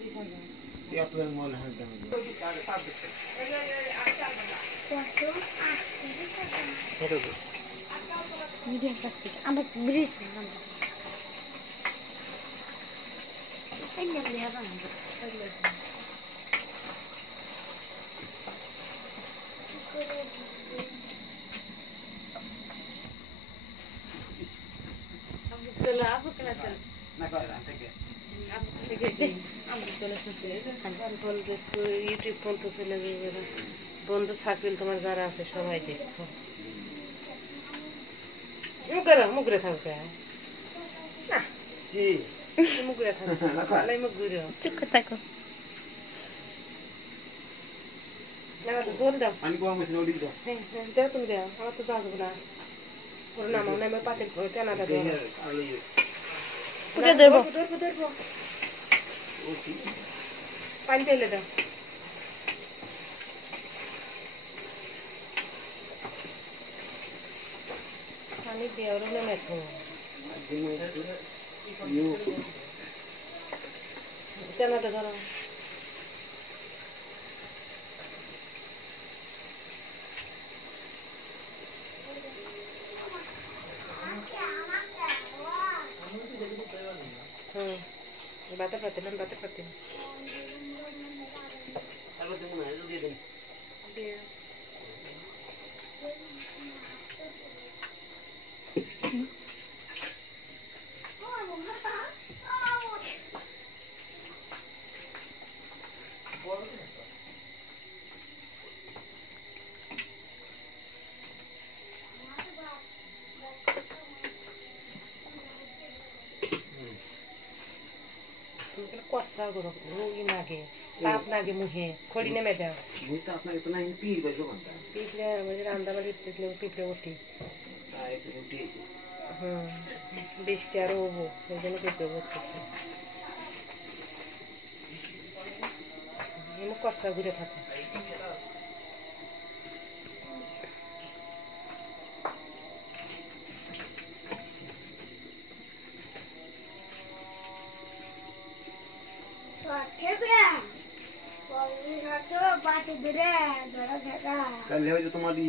Ya pulang mau lah dah. Medium plastic. Amat beris nama. Ini yang dia bang. Apa kelas? Nak kau dah tak? YouTube বলতেছে বন্ধু circle তোমার যারা আছে সবাই দেখো মুগরে থাকবে না মুগরে থাকবে মুগুরে চুপ থাকো জোর দাও Ani kau masih nak dido. হ্যাঁ দাও তুমি দাও আমার তো যাবো না ওর নামাও নামে পাতে কেনাটা দাও উঠে ধরবো ধরবো পানি তেলে দাও পানি দিয়ে ওর নেমে তো কেনাটা ধরো Bata patin. Kalau temu nak dia dah. Dia. Kuasa guru, rugi nage, tap nage muhe, kholi ne meda. Kita अपना इतना ही पीर बैठो बनता है. Pisle, मुझे रांधा वाली तितले पिपले उठी. एक रोटी ऐसी. हाँ, 20 टारो वो, मुझे ना पिपले उठते थे. ये मुझे कुछ गुरे था. Kan lepas itu तुम्हारी